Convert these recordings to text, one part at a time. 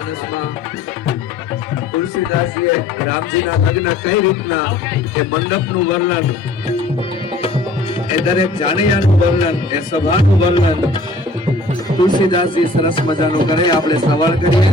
માનસમાં તુલસીદાસજીએ રામજીના લગ્ન કઈ રીતના એ મંડપનું વર્ણન, એ દરેક જાનૈયાનું વર્ણન, એ સભાનું વર્ણન તુલસીદાસજી સરસ મજાનું કરે. આપણે શ્રવણ કરીએ.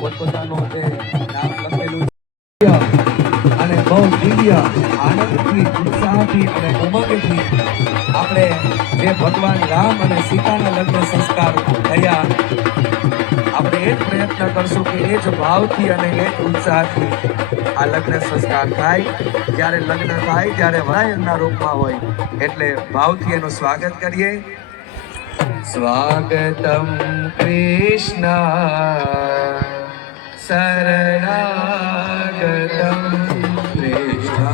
પોતપોતાનું જે નામ લખેલું અને બહુ દિવ્ય આનંદથી, ઉત્સાહથી અને ઉમંગથી આપણે જે ભગવાન રામ અને સીતાના લગ્ન સંસ્કાર થયા, આપણે એ જ પ્રયત્ન કરશું કે એ જ ભાવથી અને એ જ ઉત્સાહથી આ લગ્ન સંસ્કાર થાય. જ્યારે લગ્ન થાય ત્યારે વરાયણના રૂપમાં હોય એટલે ભાવથી એનું સ્વાગત કરીએ. સ્વાગતમ કૃષ્ણ શરણાગતમ કૃષ્ણ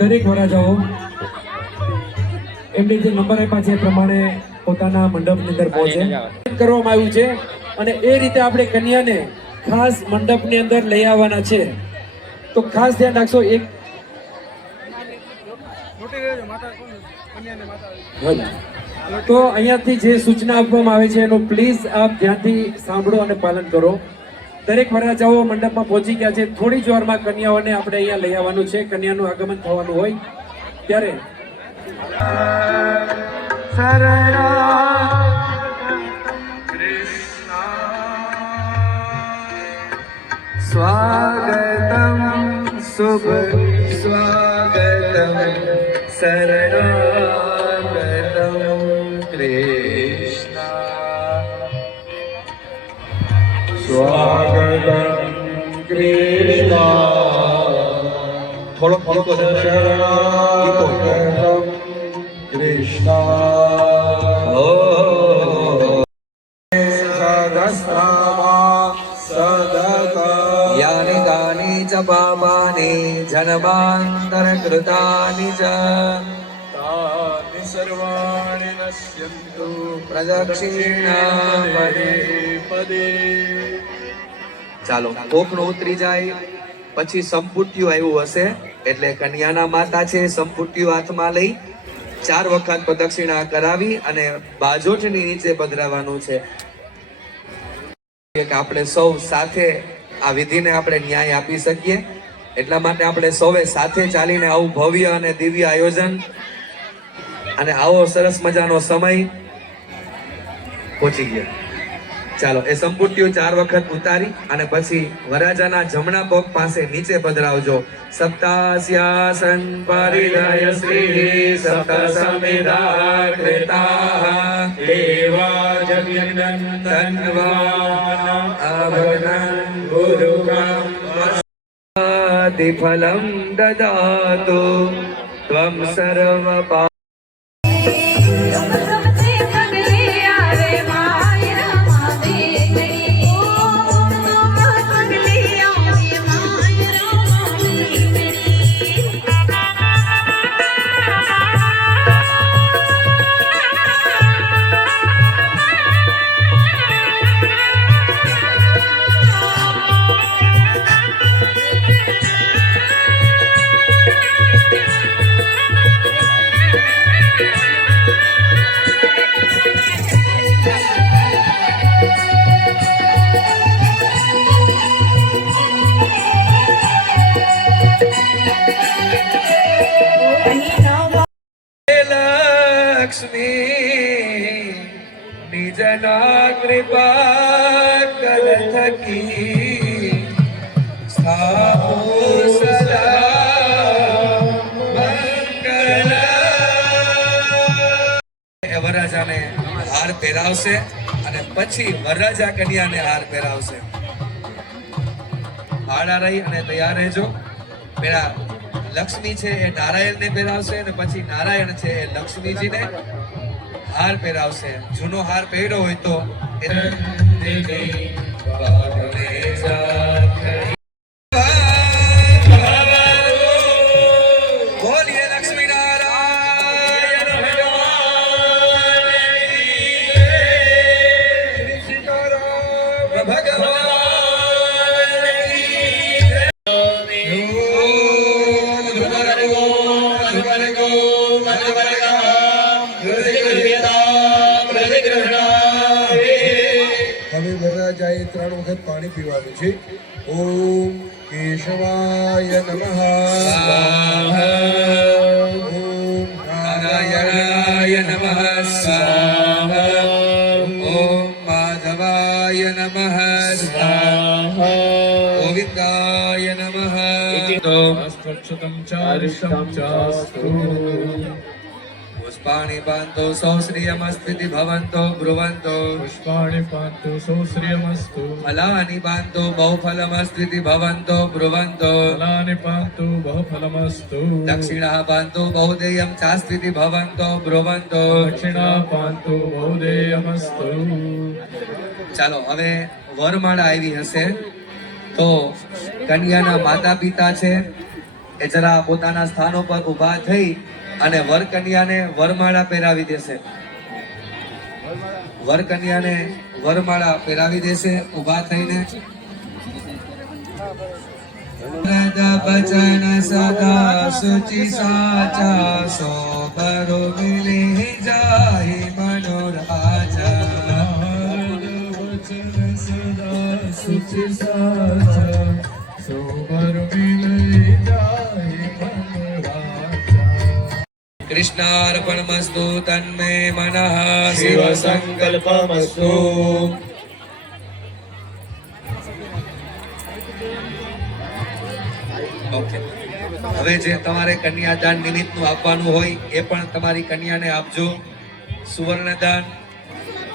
દરેક વરરાજાઓ એમને જે નંબર આપ્યા છે એ પ્રમાણે પોતાના મંડપની અંદર પહોંચે કરવામાં આવ્યું છે અને એ રીતે આપણે કન્યાને ખાસ મંડપની અંદર લઈ આવવાના છે. તો ખાસ ધ્યાન રાખશો. એક તો અહીંયાથી જે સૂચના આપવામાં આવે છે એનું પ્લીઝ આપ ધ્યાનથી સાંભળો અને પાલન કરો. દરેક વરરાજાઓ મંડપમાં પહોંચી ગયા છે. થોડી જ વારમાં કન્યાઓને આપણે અહીંયા લઈ આવવાનું છે. કન્યાનું આગમન થવાનું હોય ત્યારે સ્વાગતમ શુભ સ્વાગતમ શરણાગતમ કૃષ્ણ સ્વાગતમ કૃષ્ણ. થોડો શરણાગતમ કૃષ્ણ. યાની દાની ચ પાપાની જન્માંતરકૃતાની ચ તાની સર્વાણિ નશ્યન્તુ પ્રદક્ષિણા પદે પદે. ચાલો કોકનું ઉતરી જાય પછી સંપુટ્યું આવ્યું હશે એટલે કન્યાના માતા છે સંપુટ્યું હાથમાં લઈ 4 વખત પ્રદક્ષિણા કરાવી અને બાજોઠની નીચે પધરાવવાનું છે કે આપણે સૌ સાથે આ વિધિને આપણે ન્યાય આપી શકીએ, એટલા માટે આપણે સૌએ સાથે ચાલીને આવું ભવ્ય અને દિવ્ય આયોજન અને આવો સરસ મજાનો સમય પહોંચી ગયા. ચાલો એ સંપૂર્તિઓ 4 વખત ઉતારી અને પછી વરરાજાના જમણા પગ પાસે નીચે પધરાવજો. સપ્તાસ્યાસન પરિદય શ્રી સપ્ત સમિધા કૃતા દેવા જગન્નંદનવા અભગનં ગુરુકં ફલમ દદાતુ ત્વં સર્વ લક્ષ્મી નિજના કૃપા કર થકી સ્થાપો સદા મંગલ. વરરાજાને હાર પહેરાવશે અને પછી વરરાજા કન્યાને હાર પહેરાવશે. હાડા રહી અને તૈયાર રહેજો. પેલા લક્ષ્મી છે એ નારાયણને પહેરાવશે અને પછી નારાયણ છે એ લક્ષ્મીજીને હાર પહેરાવશે. જૂનો હાર પહેર્યો હોય તો બોલીએ લક્ષ્મી નારાયણ ભગવાન. હવે વરરાજાએ 3 વખત પાણી પીવાનું છે. ઓમ કેશવાય નમઃ, ઓમ નારાયણાય નમઃ સ્વાહા, ઓમ માધવાય નમઃ સ્વાહા, ગોવિંદાય નમઃ. સ્પર્શતમ ચારિષમ ચાસ્તુ પુષ્પાણિ પાંતો સૌ શ્રિયમસ્તિતિ ભવન્તો બ્રુવન્તો. પુષ્પાણિ પાંતુ સૌશ્રિયમસ્તુ ફલાનિ પાંતો બહુફલમસ્તિતિ ભવન્તો બ્રુવન્તો. ફલાનિ પાંતુ બહુફલમસ્તુ દક્ષિણા પાંતો બહુદેયમ ચાસ્તિતિ ભવન્તો બ્રુવન્તો. દક્ષિણા પાંતુ બહુદેયમસ્તુ. ચાલો હવે વરમાળા આવી હશે તો કન્યાના માતા પિતા છે એ જરા પોતાના સ્થાનો પર ઊભા થઈ અને વર કન્યાને વરમાળા પહેરાવી દેશે. વર કન્યાને વરમાળા પહેરાવી દેશે ઊભા થઈને. બચન સદા સુચિ સાચા સો કરો મિલી જાય મનોરાજા. વચન સદા સુચિ સાચા સોબર મિલઈ જાય મન રાજા. કૃષ્ણાર્પણમસ્તુ તન્મે મનઃ શિવ સંકલ્પમસ્તુ. ઓકે. હવે જે તમારે કન્યાદાન નિમિત્તનું આપવાનું હોય એ પણ તમારી કન્યાને આપજો. સુવર્ણદાન.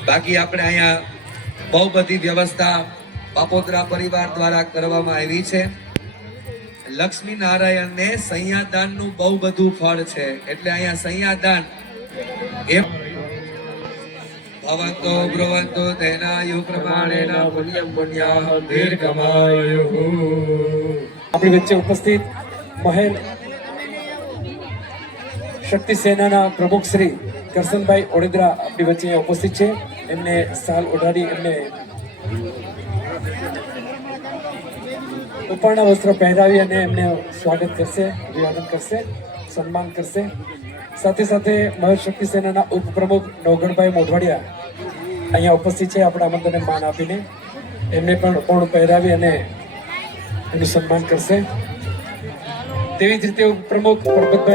બાકી આપણે અહીંયા બહુ બધી વ્યવસ્થા બાપોદરા પરિવાર દ્વારા કરવામાં આવી છે. લક્ષ્મી નારાયણને સંયાદાનનું બહુ બધું ફળ છે એટલે અહીંયા સંયાદાન એ ભવંતો બ્રુવંતો તેનાયુ પ્રમાણેન પુણ્યમ પુણ્યાહ દીર્ઘમાયુઃ. આપણી વચ્ચે ઉપસ્થિત મહેર શક્તિ સેનાના પ્રમુખ શ્રી કરશનભાઈ ઓડેદરા આપણી વચ્ચે ઉપસ્થિત છે. એમને સાલ ઓઢાડી એમને ઉપરના વસ્ત્ર પહેરાવી અને એમને સ્વાગત કરશે, અભિવાદન કરશે, સન્માન કરશે. સાથે સાથે મહાશક્તિ સેનાના ઉપપ્રમુખ નવગણભાઈ મોઢવાડિયા અહીંયા ઉપસ્થિત છે. આપણા આમંત્રણને માન આપીને એમને પણ પૂર્ણ પહેરાવી અને એનું સન્માન કરશે. તેવી જ રીતે ઉપપ્રમુખ પરબતભાઈ